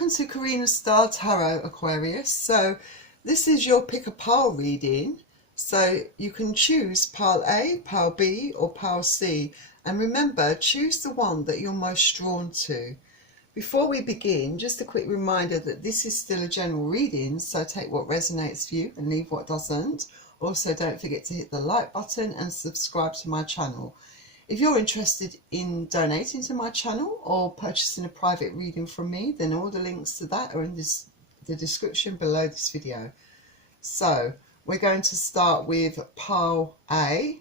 welcome to Karina Star Tarot Aquarius. So this is your pick a pile reading. So you can choose pile A, pile B or pile C. And remember, choose the one that you're most drawn to. Before we begin, just a quick reminder that this is still a general reading, so take what resonates for you and leave what doesn't. Also, don't forget to hit the like button and subscribe to my channel. If you're interested in donating to my channel or purchasing a private reading from me, then all the links to that are in the description below this video. So we're going to start with pile A.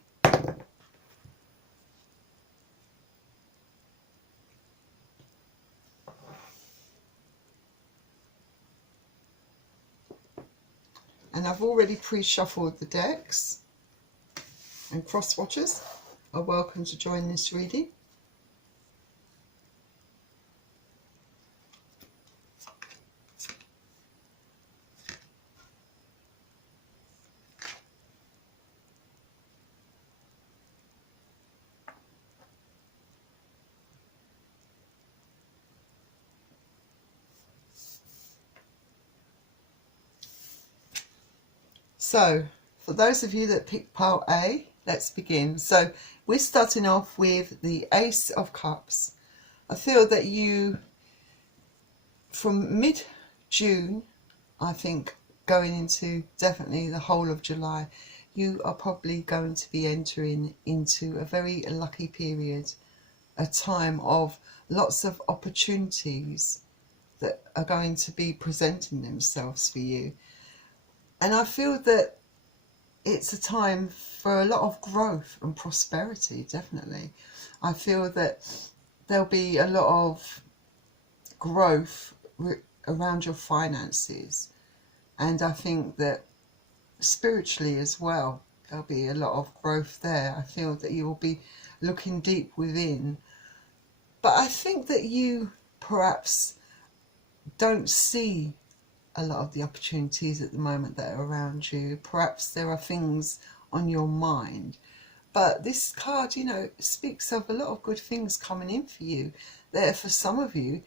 And I've already pre-shuffled the decks, and cross watchers are welcome to join this reading. So for those of you that picked pile A, let's begin. So we're starting off with the Ace of Cups. I feel that you, from mid-June, I think, going into definitely the whole of July, you are probably going to be entering into a very lucky period, a time of lots of opportunities that are going to be presenting themselves for you. And I feel that it's a time for a lot of growth and prosperity, definitely. I feel that there'll be a lot of growth around your finances. And I think that spiritually as well, there'll be a lot of growth there. I feel that you will be looking deep within. But I think that you perhaps don't see a lot of the opportunities at the moment that are around you. Perhaps there are things on your mind, but this card, you know, speaks of a lot of good things coming in for you. There, for some of you,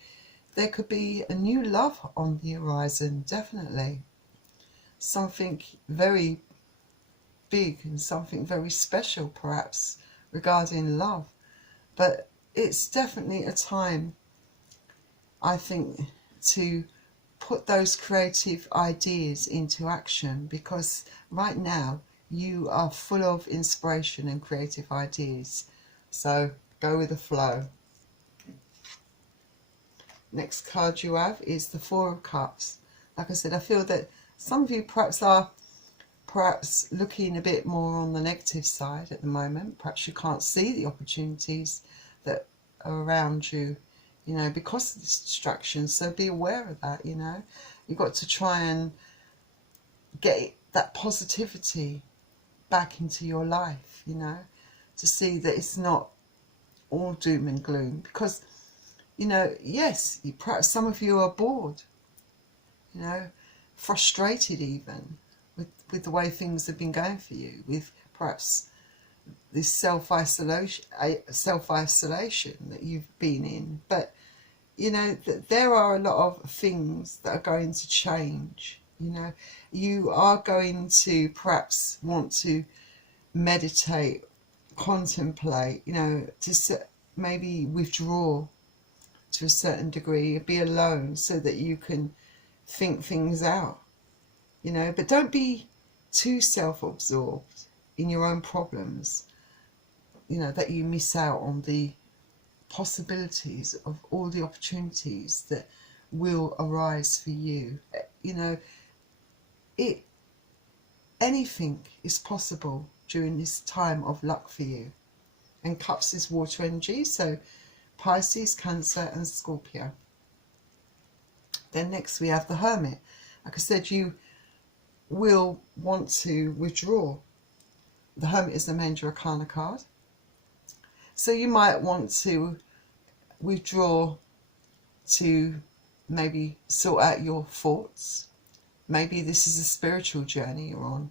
there could be a new love on the horizon, definitely. Something very big and something very special, perhaps, regarding love. But it's definitely a time, I think, to put those creative ideas into action, because right now you are full of inspiration and creative ideas. So go with the flow. Next card you have is the Four of Cups. Like I said, I feel that some of you perhaps are looking a bit more on the negative side at the moment. Perhaps you can't see the opportunities that are around you, you know, because of this distraction. So be aware of that, you know. You've got to try and get that positivity back into your life, you know, to see that it's not all doom and gloom. Because, you know, yes, perhaps some of you are bored, you know, frustrated even with the way things have been going for you, with perhaps this self-isolation that you've been in. But you know that there are a lot of things that are going to change. You know, you are going to perhaps want to meditate, contemplate, you know, to maybe withdraw to a certain degree, be alone so that you can think things out, you know. But don't be too self-absorbed in your own problems, you know, that you miss out on the possibilities of all the opportunities that will arise for you. You know, anything is possible during this time of luck for you. And Cups is water energy, so Pisces, Cancer and Scorpio. Then next we have the Hermit. Like I said, you will want to withdraw. The Hermit is the Major Arcana card. So you might want to withdraw to maybe sort out your thoughts. Maybe this is a spiritual journey you're on.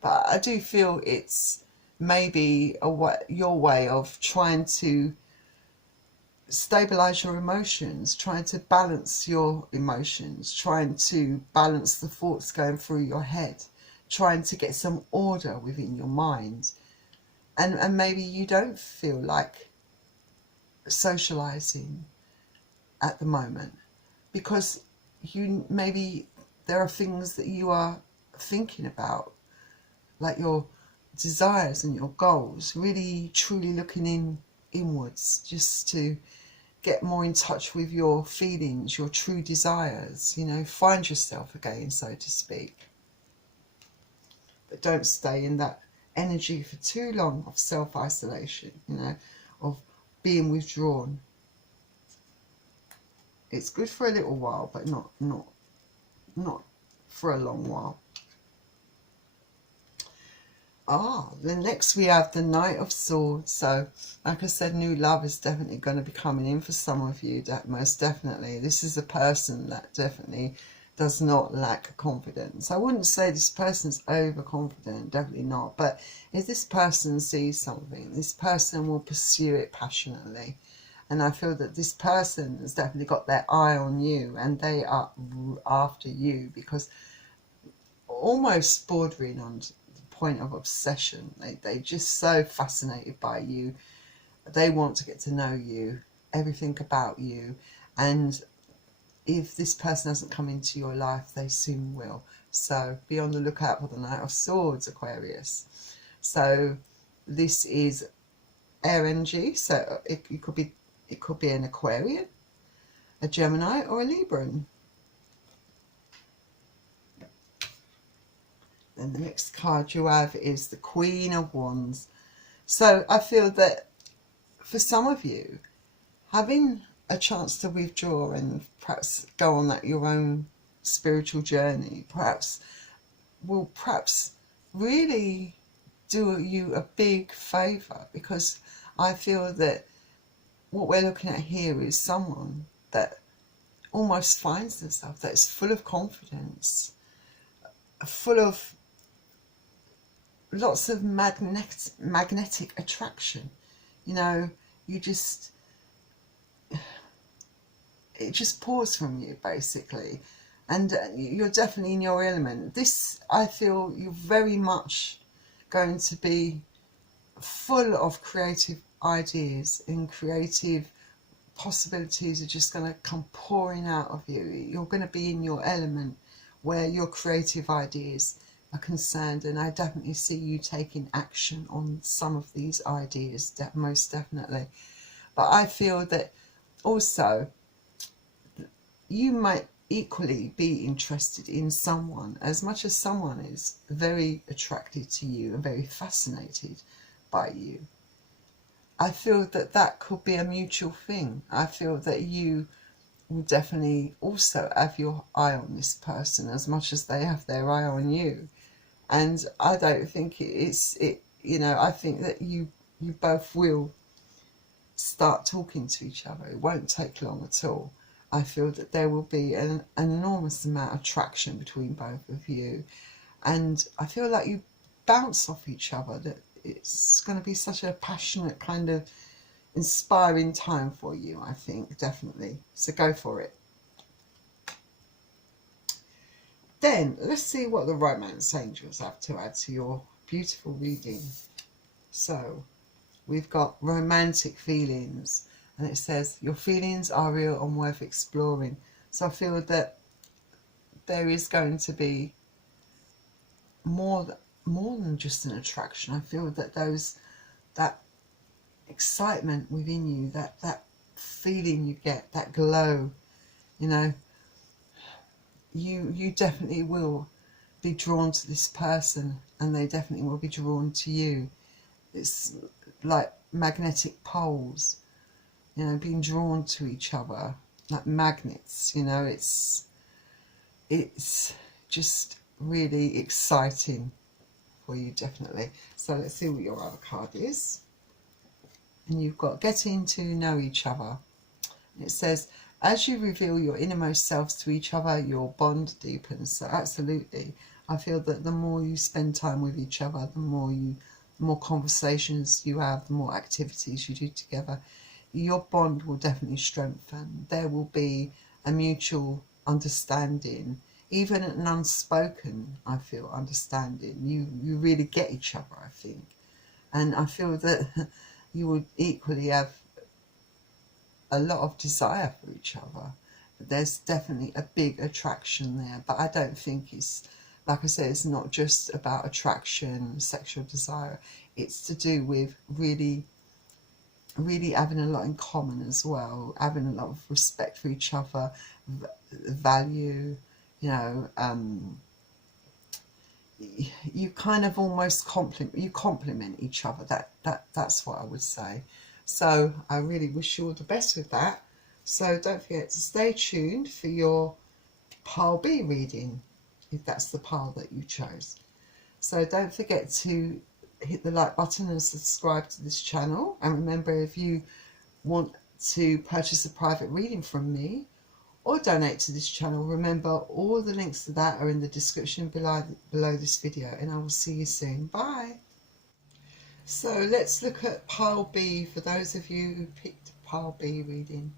But I do feel it's maybe your way of trying to stabilize your emotions, trying to balance your emotions, trying to balance the thoughts going through your head, trying to get some order within your mind. And maybe you don't feel like socializing at the moment because maybe there are things that you are thinking about, like your desires and your goals, really truly looking inwards just to get more in touch with your feelings, your true desires, find yourself again, so to speak. But don't stay in that energy for too long of self-isolation, of being withdrawn. It's good for a little while, but not for a long while. Then next we have the Knight of Swords. So, like I said, new love is definitely going to be coming in for some of you, most definitely. This is a person that definitely does not lack confidence. I wouldn't say this person's overconfident, definitely not. But if this person sees something, this person will pursue it passionately. And I feel that this person has definitely got their eye on you, and they are after you, because almost bordering on point of obsession. They're just so fascinated by you. They want to get to know you, everything about you. And if this person hasn't come into your life, they soon will. So be on the lookout for the Knight of Swords, Aquarius. So this is air energy. So it could be an Aquarian, a Gemini, or a Libran. Then the next card you have is the Queen of Wands. So I feel that for some of you, having a chance to withdraw and perhaps go on your own spiritual journey, will really do you a big favour, because I feel that what we're looking at here is someone that almost finds themselves, that is full of confidence, full of lots of magnetic attraction. It just pours from you, basically, and you're definitely in your element. This, I feel, you're very much going to be full of creative ideas, and creative possibilities are just going to come pouring out of you. You're going to be in your element where your creative ideas are concerned, and I definitely see you taking action on some of these ideas, most definitely. But I feel that also you might equally be interested in someone, as much as someone is very attracted to you and very fascinated by you. I feel that that could be a mutual thing. I feel that you will definitely also have your eye on this person as much as they have their eye on you. And I don't think I think that you both will start talking to each other. It won't take long at all. I feel that there will be an enormous amount of attraction between both of you. And I feel like you bounce off each other, that it's going to be such a passionate, kind of inspiring time for you, I think, definitely. So go for it. Then let's see what the romance angels have to add to your beautiful reading. So we've got romantic feelings, and it says your feelings are real and worth exploring. So I feel that there is going to be more than just an attraction. I feel that that excitement within you, that feeling you get, that glow, you definitely will be drawn to this person, and they definitely will be drawn to you. It's like magnetic poles, being drawn to each other like magnets. It's just really exciting for you, definitely. So let's see what your other card is. And you've got getting to know each other. And it says, as you reveal your innermost selves to each other, your bond deepens. So absolutely, I feel that the more you spend time with each other, the more conversations you have, the more activities you do together, your bond will definitely strengthen. There will be a mutual understanding, even an unspoken, I feel, understanding. You really get each other, I think. And I feel that you would equally have a lot of desire for each other. There's definitely a big attraction there, but I don't think it's, like I said, it's not just about attraction, sexual desire. It's to do with really having a lot in common as well, having a lot of respect for each other, value, you know, you kind of almost complement each other. That's what I would say. So I really wish you all the best with that. So don't forget to stay tuned for your pile B reading, if that's the pile that you chose. So don't forget to hit the like button and subscribe to this channel. And remember, if you want to purchase a private reading from me or donate to this channel, remember all the links to that are in the description below this video, and I will see you soon. Bye. So let's look at pile B for those of you who picked pile B reading.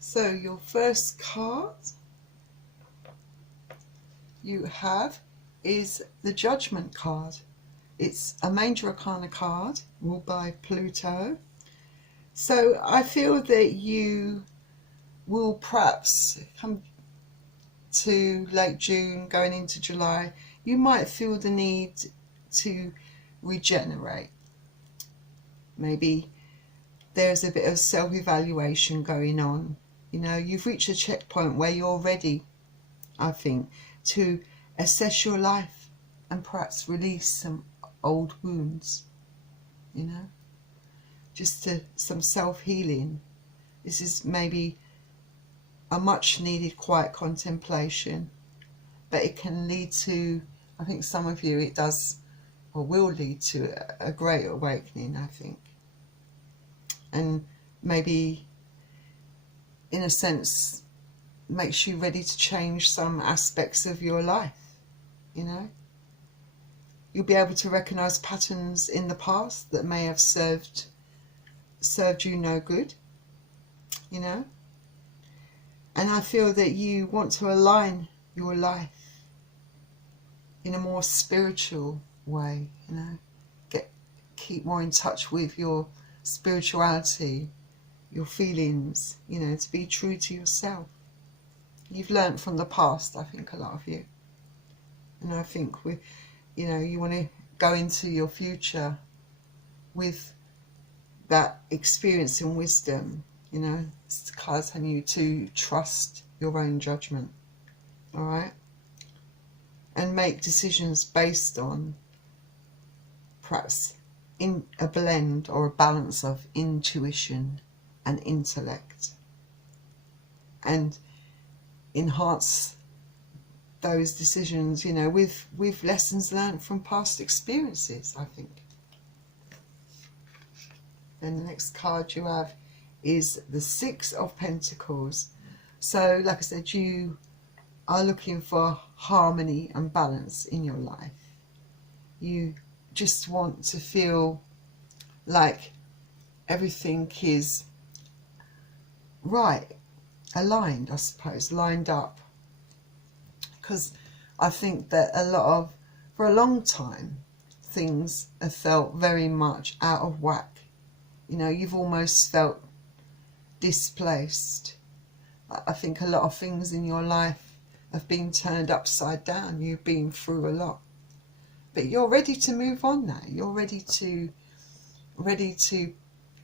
So your first card you have is the Judgment card. It's a Major Arcana card ruled by Pluto. So I feel that you will perhaps come to late June, going into July, you might feel the need to regenerate. Maybe there's a bit of self-evaluation going on. You know, you've reached a checkpoint where you're ready, I think, to assess your life and perhaps release some old wounds, you know, just to some self-healing. This is maybe a much needed quiet contemplation, but it can lead to, I think some of you, it does or will lead to a great awakening, I think. And maybe in a sense makes you ready to change some aspects of your life, you know. You'll be able to recognize patterns in the past that may have served you no good, you know. And I feel that you want to align your life in a more spiritual way, you know. Keep more in touch with your spirituality, your feelings, you know, to be true to yourself. You've learnt from the past, I think, a lot of you. And I think you know, you want to go into your future with that experience and wisdom, you know. It's the cards telling you to trust your own judgment, all right? And make decisions based on perhaps in a blend or a balance of intuition and intellect, and enhance those decisions, you know, with lessons learned from past experiences, I think. Then the next card you have is the Six of Pentacles. So like I said, you are looking for harmony and balance in your life. You just want to feel like everything is right, aligned, I suppose, lined up. Because I think that for a long time, things have felt very much out of whack. You know, you've almost felt displaced. I think a lot of things in your life have been turned upside down. You've been through a lot. But you're ready to move on now. You're ready to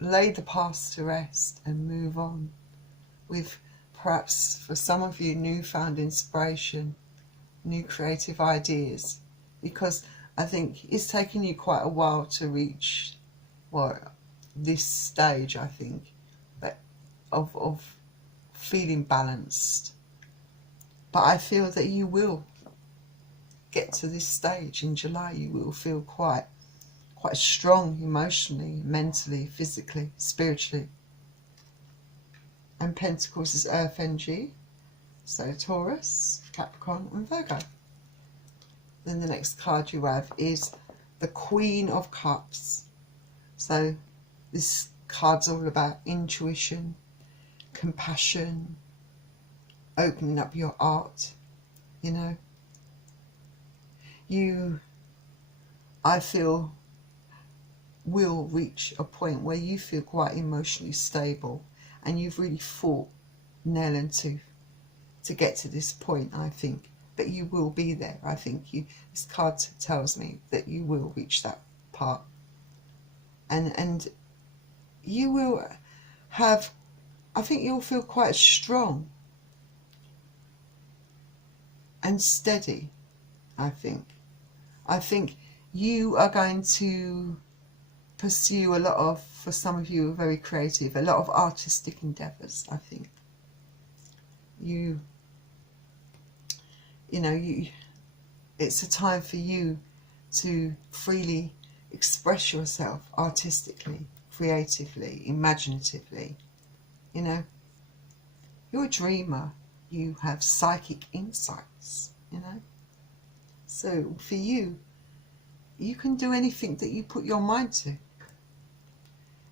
lay the past to rest and move on with perhaps, for some of you, newfound inspiration, new creative ideas. Because I think it's taken you quite a while to reach, well, this stage, I think, but of feeling balanced. But I feel that you will get to this stage in July. You will feel quite strong emotionally, mentally, physically, spiritually. And Pentacles is Earth energy, so Taurus, Capricorn and Virgo. Then the next card you have is the Queen of Cups. So this card's all about intuition, compassion, opening up your heart, you know. You, I feel, will reach a point where you feel quite emotionally stable, and you've really fought nail and tooth to get to this point, I think. But you will be there. I think this card tells me that you will reach that part. And you will have, I think you'll feel quite strong and steady, I think. I think you are going to pursue a lot of, for some of you, very creative, a lot of artistic endeavours, I think. You know, it's a time for you to freely express yourself artistically, creatively, imaginatively. You know, you're a dreamer. You have psychic insights, you know. So for you, you can do anything that you put your mind to.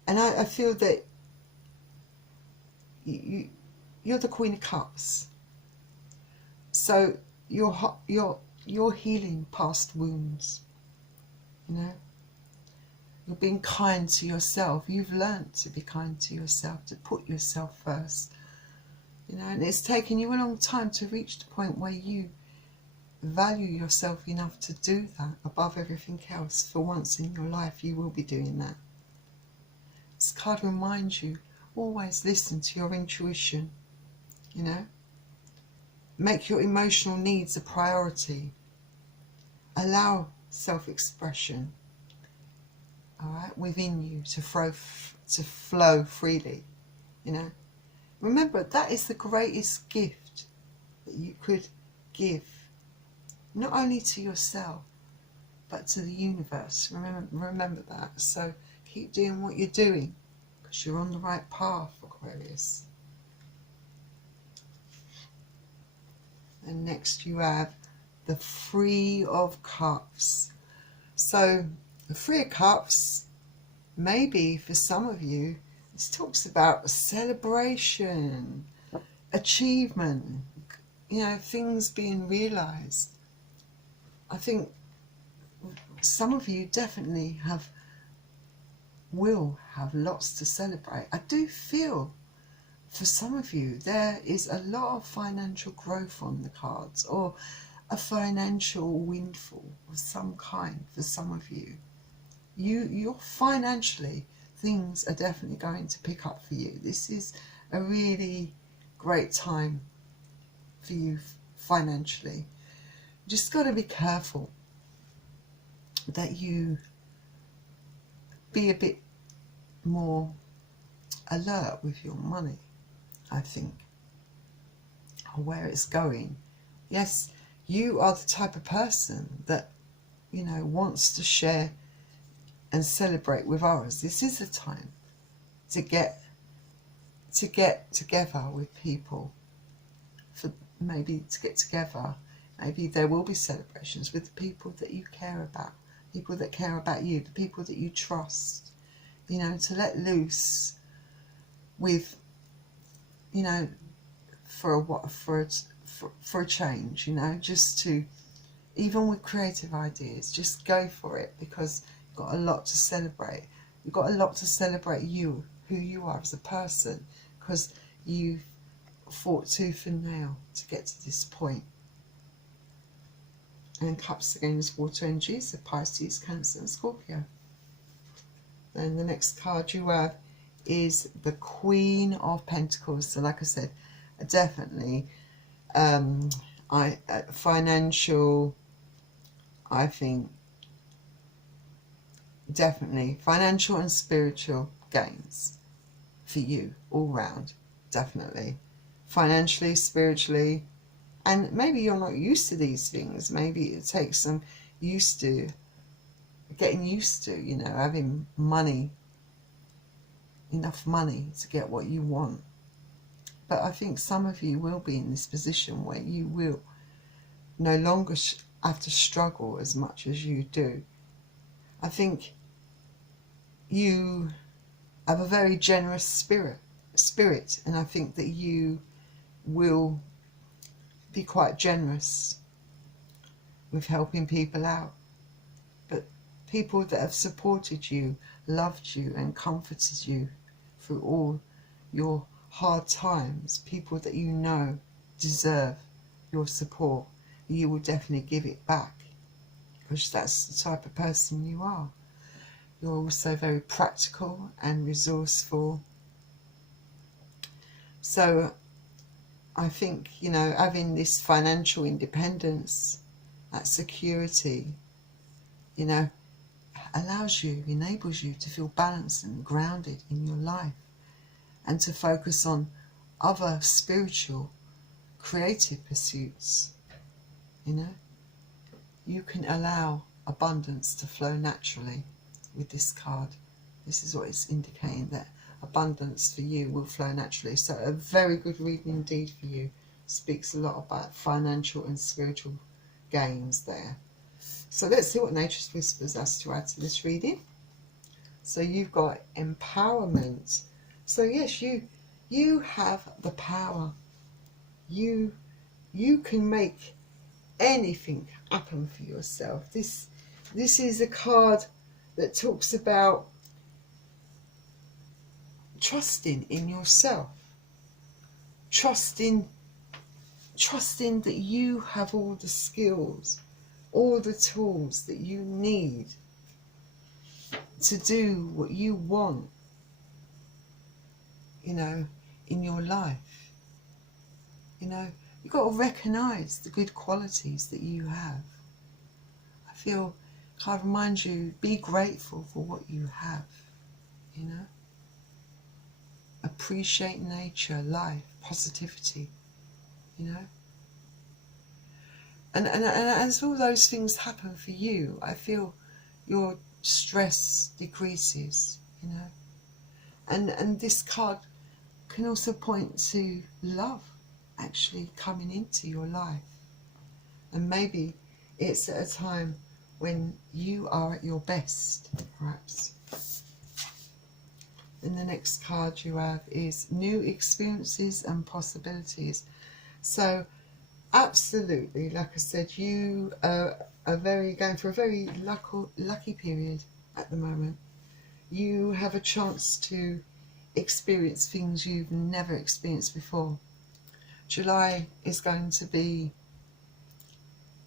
And I feel that you're the Queen of Cups. So you're healing past wounds, you know. You're being kind to yourself. You've learnt to be kind to yourself, to put yourself first, you know. And it's taken you a long time to reach the point where you value yourself enough to do that above everything else. For once in your life, you will be doing that. This card reminds you, always listen to your intuition, you know. Make your emotional needs a priority. Allow self-expression, all right, within you to flow freely, you know. Remember, that is the greatest gift that you could give, not only to yourself, but to the universe. Remember that. So keep doing what you're doing, because you're on the right path, Aquarius. And next you have the Three of Cups. So the Three of Cups, maybe for some of you, this talks about celebration, achievement, you know, things being realised. I think some of you definitely will have lots to celebrate. I do feel for some of you there is a lot of financial growth on the cards, or a financial windfall of some kind for some of you. You're financially, things are definitely going to pick up for you. This is a really great time for you financially. Just got to be careful that you be a bit more alert with your money, I think, or where it's going. Yes, you are the type of person that, you know, wants to share and celebrate with others. This is a time to get together with people, for maybe to get together. Maybe there will be celebrations with the people that you care about, people that care about you, the people that you trust, you know, to let loose with, you know, for a change, you know, just to, even with creative ideas, just go for it, because you've got a lot to celebrate. You've got a lot to celebrate you, who you are as a person, because you've fought tooth and nail to get to this point. And Cups again is water energies, so Pisces, Cancer and Scorpio. Then the next card you have is the Queen of Pentacles. So like I said, definitely financial, I think, definitely financial and spiritual gains for you all round, definitely. Financially, spiritually, and maybe you're not used to these things. Maybe it takes some getting used to, you know, having money, enough money to get what you want. But I think some of you will be in this position where you will no longer have to struggle as much as you do. I think you have a very generous spirit, and I think that you will be quite generous with helping people out. But people that have supported you, loved you and comforted you through all your hard times, people that you know deserve your support, you will definitely give it back, because that's the type of person you are. You're also very practical and resourceful. So I think, you know, having this financial independence, that security, you know, enables you to feel balanced and grounded in your life, and to focus on other spiritual, creative pursuits. You know, you can allow abundance to flow naturally with this card. This is what it's indicating, that abundance for you will flow naturally. So a very good reading indeed for you. Speaks a lot about financial and spiritual gains there. So let's see what Nature's Whispers has to add to this reading. So you've got empowerment. So yes, you have the power. You can make anything happen for yourself. This is a card that talks about trusting in yourself, trusting that you have all the skills, all the tools that you need to do what you want, you know, in your life. You know, you've got to recognise the good qualities that you have. I feel kind of remind you, be grateful for what you have, you know. Appreciate nature, life, positivity, you know. And as all those things happen for you, I feel your stress decreases, you know. And this card can also point to love actually coming into your life. And maybe it's at a time when you are at your best, perhaps. And the next card you have is new experiences and possibilities. So absolutely, like I said, you are going through a very lucky period at the moment. You have a chance to experience things you've never experienced before. July is going to be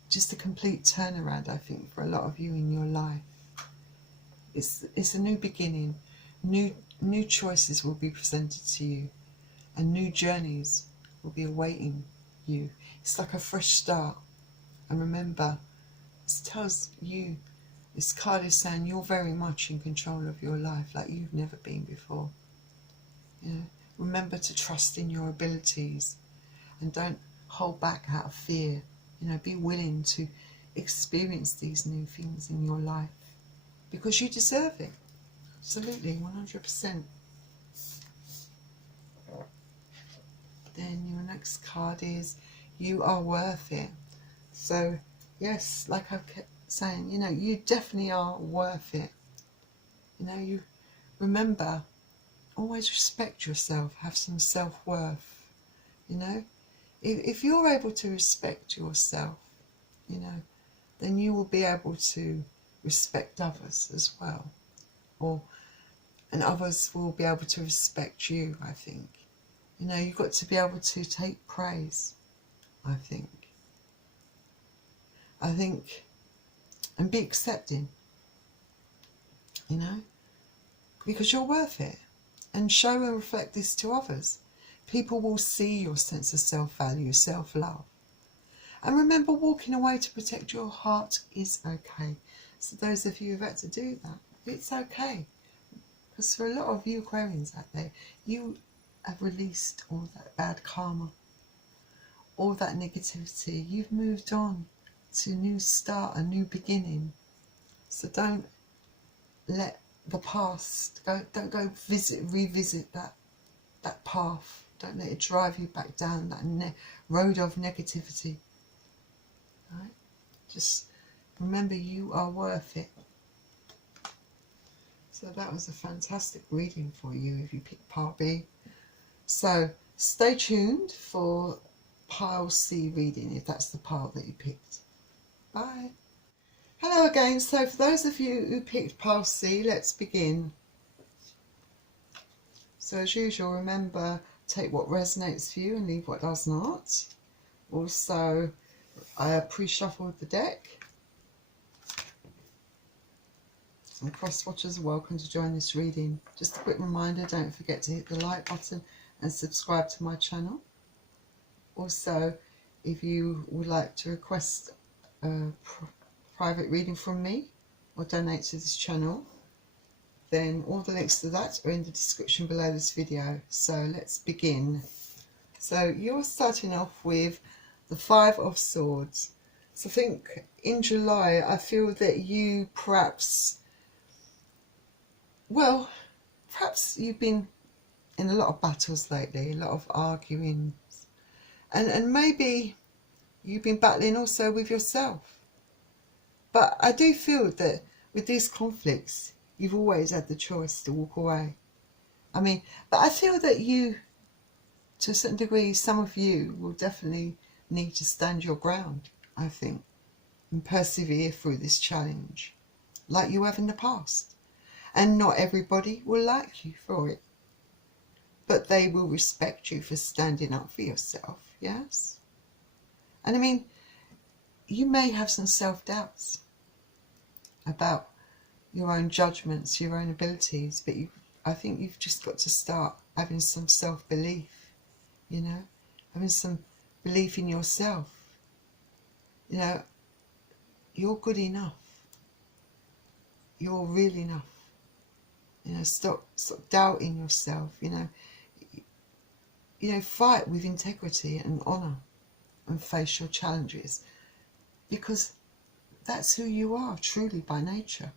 just a complete turnaround, I think, for a lot of you in your life. It's a new beginning. New choices will be presented to you, and new journeys will be awaiting you. It's like a fresh start. And remember, this card is saying you're very much in control of your life like you've never been before. You know, remember to trust in your abilities and don't hold back out of fear. You know, be willing to experience these new things in your life because you deserve it. Absolutely, 100%. Then your next card is you are worth it. So yes, like I kept saying, you know, you definitely are worth it. You know, you remember, always respect yourself, have some self-worth. You know, if you're able to respect yourself, you know, then you will be able to respect others as well, and others will be able to respect you, I think. You know, you've got to be able to take praise, I think, and be accepting, you know, because you're worth it. And show and reflect this to others. People will see your sense of self-value, self-love. And remember, walking away to protect your heart is okay. So those of you who've had to do that, It's okay. Because for a lot of you Aquarians out there, you have released all that bad karma, all that negativity. You've moved on to a new start, a new beginning. So don't let the past go. Don't go revisit that path. Don't let it drive you back down that road of negativity. Right? Just remember, you are worth it. So that was a fantastic reading for you if you picked pile B. So stay tuned for pile C reading if that's the pile that you picked. Bye. Hello again. So for those of you who picked pile C, let's begin. So as usual, remember, take what resonates for you and leave what does not. Also, I pre-shuffled the deck. Some cross-watchers are welcome to join this reading. Just a quick reminder, don't forget to hit the like button and subscribe to my channel. Also, if you would like to request a private reading from me or donate to this channel, then all the links to that are in the description below this video. So let's begin. So you're starting off with the Five of Swords. So I think in July, I feel that you perhaps you've been in a lot of battles lately, a lot of arguing, and maybe you've been battling also with yourself. But I do feel that with these conflicts, you've always had the choice to walk away. I mean, but I feel that you, to a certain degree, some of you will definitely need to stand your ground, I think, and persevere through this challenge like you have in the past. And not everybody will like you for it, but they will respect you for standing up for yourself, yes? And I mean, you may have some self-doubts about your own judgments, your own abilities, but I think you've just got to start having some self-belief, you know, having some belief in yourself. You know, you're good enough. You're real enough. You know, stop doubting yourself, you know, fight with integrity and honour and face your challenges, because that's who you are truly by nature.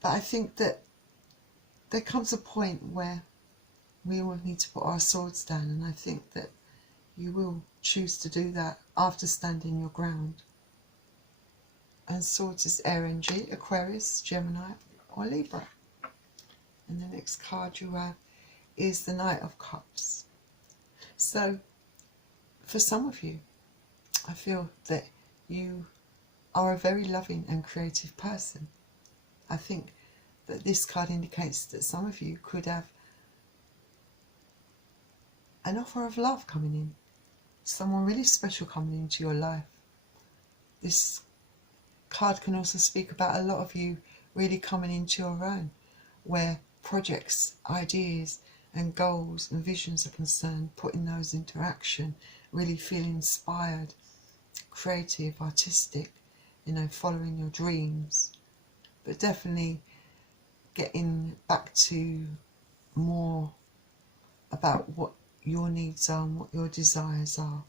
But I think that there comes a point where we all need to put our swords down, and I think that you will choose to do that after standing your ground. And swords is air energy, Aquarius, Gemini or Libra. And the next card you have is the Knight of Cups. So for some of you, I feel that you are a very loving and creative person. I think that this card indicates that some of you could have an offer of love coming in, someone really special coming into your life. This card can also speak about a lot of you really coming into your own, where projects, ideas and goals and visions are concerned, putting those into action, really feeling inspired, creative, artistic, you know, following your dreams, but definitely getting back to more about what your needs are and what your desires are,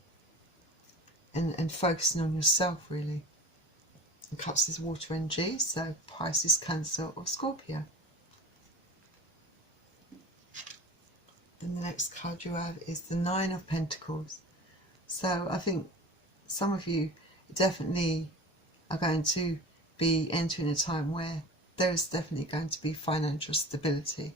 and focusing on yourself really. And Cups is water energy, so Pisces, Cancer or Scorpio. Then the next card you have is the Nine of Pentacles. So I think some of you definitely are going to be entering a time where there is definitely going to be financial stability.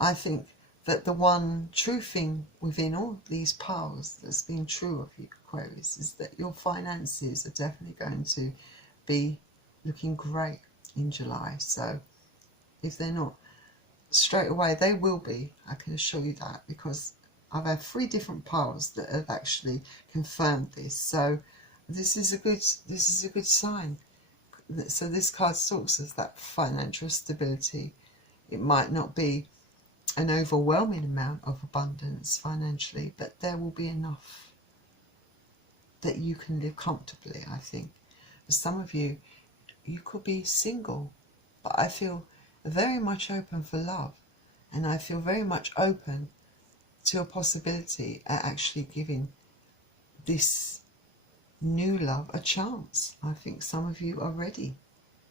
I think that the one true thing within all these piles that's been true of you, Aquarius, is that your finances are definitely going to be looking great in July. So if they're not straight away, they will be, I can assure you that, because I've had 3 different piles that have actually confirmed this. So this is a good sign. So this card talks as that financial stability. It might not be an overwhelming amount of abundance financially, but there will be enough that you can live comfortably, I think. For some of you, you could be single, but I feel very much open for love, and I feel very much open to a possibility at actually giving this new love a chance. I think some of you are ready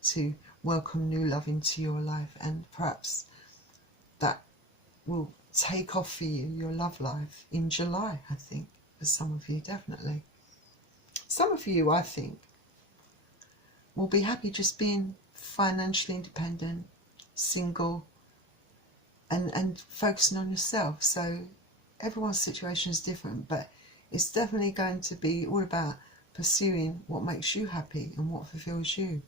to welcome new love into your life, and perhaps that will take off for you, your love life, in July, I think, for some of you, definitely. Some of you, I think, will be happy just being financially independent, single, and focusing on yourself. So everyone's situation is different, but it's definitely going to be all about pursuing what makes you happy and what fulfills you.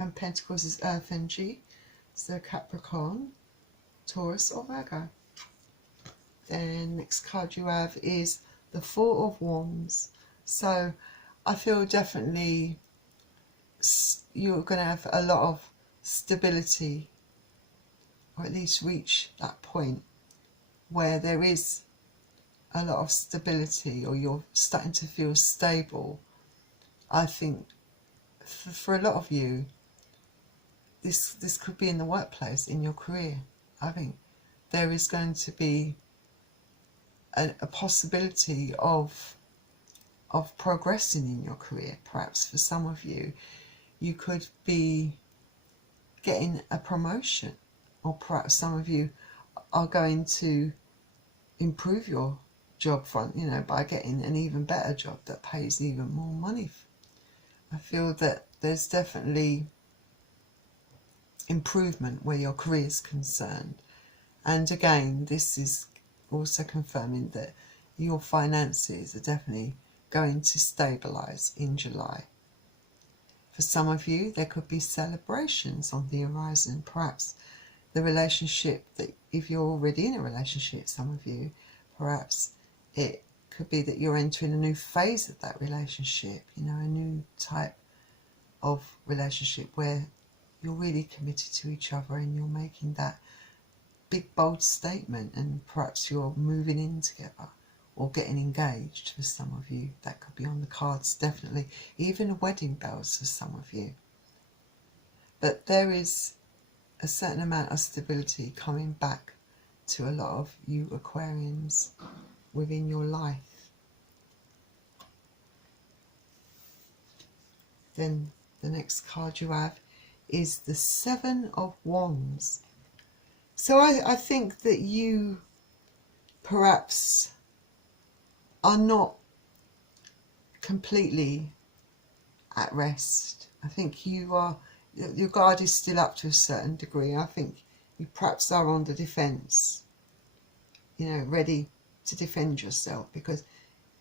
And Pentacles is Earth energy, so Capricorn, Taurus or Virgo. Then next card you have is the Four of Wands. So I feel definitely you're going to have a lot of stability, or at least reach that point where there is a lot of stability, or you're starting to feel stable. I think for a lot of you, this could be in the workplace, in your career. I think there is going to be a possibility of progressing in your career. Perhaps for some of you, you could be getting a promotion, or perhaps some of you are going to improve your job front, you know, by getting an even better job that pays even more money. I feel that there's definitely improvement where your career is concerned. And again, this is also confirming that your finances are definitely going to stabilise in July. For some of you, there could be celebrations on the horizon. Perhaps the relationship, that if you're already in a relationship, some of you, perhaps it could be that you're entering a new phase of that relationship, you know, a new type of relationship where you're really committed to each other and you're making that big bold statement, and perhaps you're moving in together or getting engaged. For some of you, that could be on the cards, definitely, even wedding bells for some of you. But there is a certain amount of stability coming back to a lot of you Aquarians within your life. Then the next card you have is the Seven of Wands. So I think that you perhaps are not completely at rest. I think you are, your guard is still up to a certain degree. I think you perhaps are on the defence, you know, ready to defend yourself, because,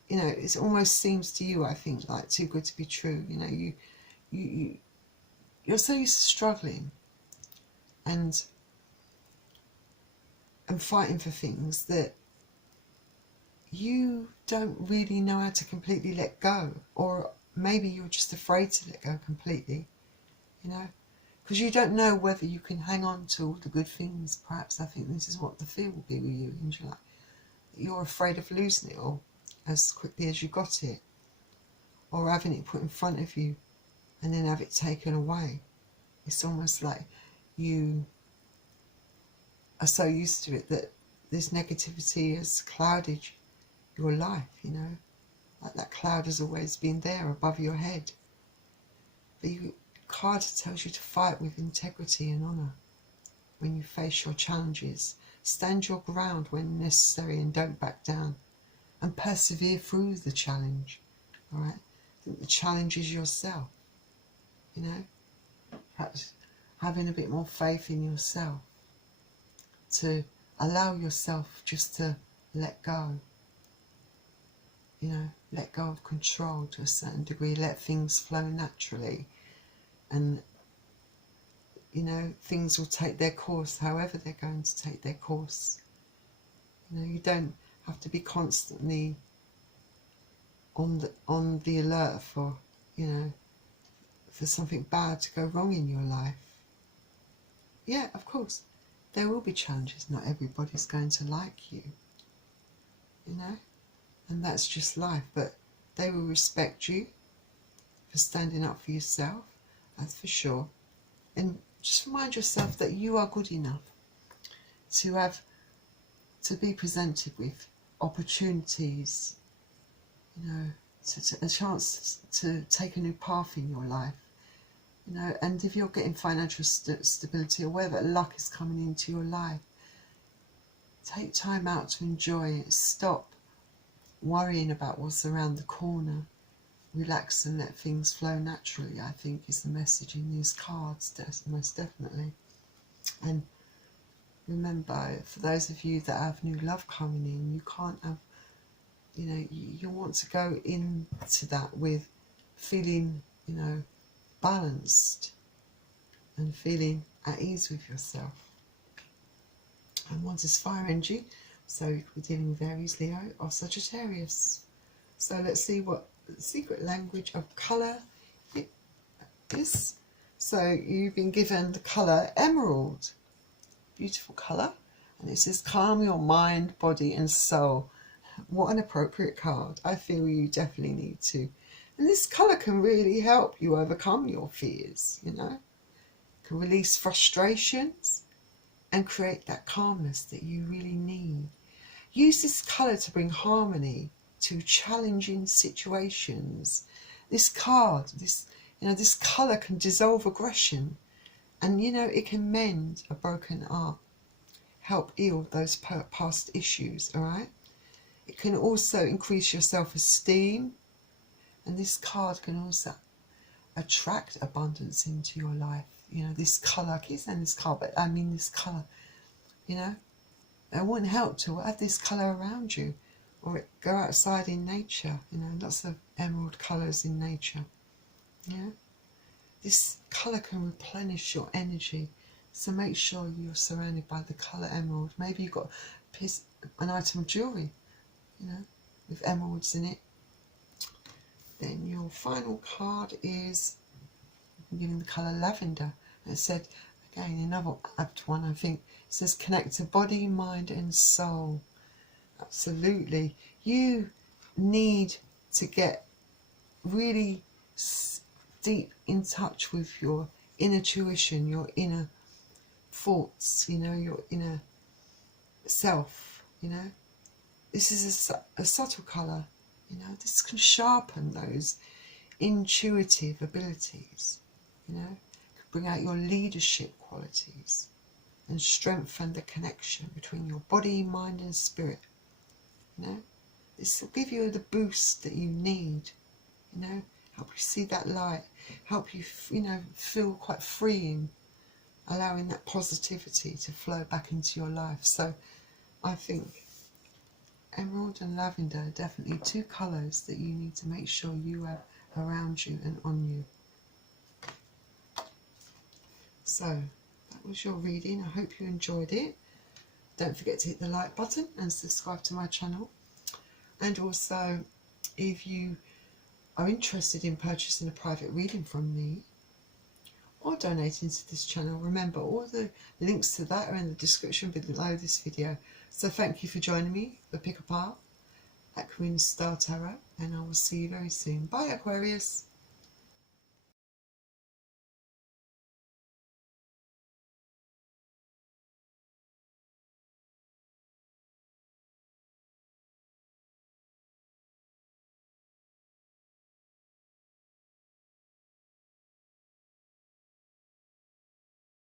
you know, it almost seems to you, I think, like too good to be true. You know, you're so used to struggling and fighting for things that you don't really know how to completely let go, or maybe you're just afraid to let go completely, you know, because you don't know whether you can hang on to all the good things. Perhaps I think this is what the fear will be with you in July. You're afraid of losing it all as quickly as you got it, or having it put in front of you and then have it taken away. It's almost like you are so used to it that this negativity has clouded your life, you know, like that cloud has always been there above your head. But card tells you to fight with integrity and honour when you face your challenges. Stand your ground when necessary and don't back down, and persevere through the challenge. All right, I think the challenge is yourself, you know, perhaps having a bit more faith in yourself, to allow yourself just to let go, you know, let go of control to a certain degree, let things flow naturally, and, you know, things will take their course however they're going to take their course. You know, you don't have to be constantly on the alert for, you know, for something bad to go wrong in your life. Yeah, of course, there will be challenges. Not everybody's going to like you, you know, and that's just life. But they will respect you for standing up for yourself. that's for sure. And just remind yourself that you are good enough to be presented with opportunities, you know, a chance to take a new path in your life, you know. And if you're getting financial stability or whatever luck is coming into your life, take time out to enjoy it. Stop worrying about what's around the corner. Relax and let things flow naturally, I think, is the message in these cards, most definitely. And remember, for those of you that have new love coming in, you can't have, you know, you want to go into that with feeling, you know, balanced and feeling at ease with yourself. And once is fire energy, so we're dealing with Aries, Leo, or Sagittarius. So let's see what the secret language of colour is. So you've been given the colour emerald. Beautiful colour. And it says calm your mind, body and soul. What an appropriate card. I feel you definitely need to. And this colour can really help you overcome your fears, you know. Can release frustrations and create that calmness that you really need. Use this colour to bring harmony to challenging situations. This card, this colour can dissolve aggression, and you know, it can mend a broken art, help heal those past issues, all right? It can also increase your self-esteem, and this card can also attract abundance into your life. You know, this colour, I keep saying this card, but I mean this colour, you know. It wouldn't help to have this colour around you, or go outside in nature, you know, lots of emerald colours in nature. Yeah, this colour can replenish your energy, so make sure you're surrounded by the colour emerald. Maybe you've got an item of jewellery, you know, with emeralds in it. Then your final card is giving the colour lavender. It said, again, another apt one, I think. It says connect to body, mind and soul. Absolutely. You need to get really deep in touch with your inner tuition, your inner thoughts, you know, your inner self, you know. This is a subtle colour, you know. This can sharpen those intuitive abilities, you know. Can bring out your leadership qualities and strengthen the connection between your body, mind and spirit. You know, this will give you the boost that you need, you know, help you see that light, help you, you know, feel quite freeing, allowing that positivity to flow back into your life. So I think emerald and lavender are definitely two colours that you need to make sure you have around you and on you. So that was your reading. I hope you enjoyed it. Don't forget to hit the like button and subscribe to my channel. And also, if you are interested in purchasing a private reading from me or donating to this channel, remember all the links to that are in the description below this video. So thank you for joining me for Pick Apart at Karina's Star Tarot, and I will see you very soon. Bye, Aquarius.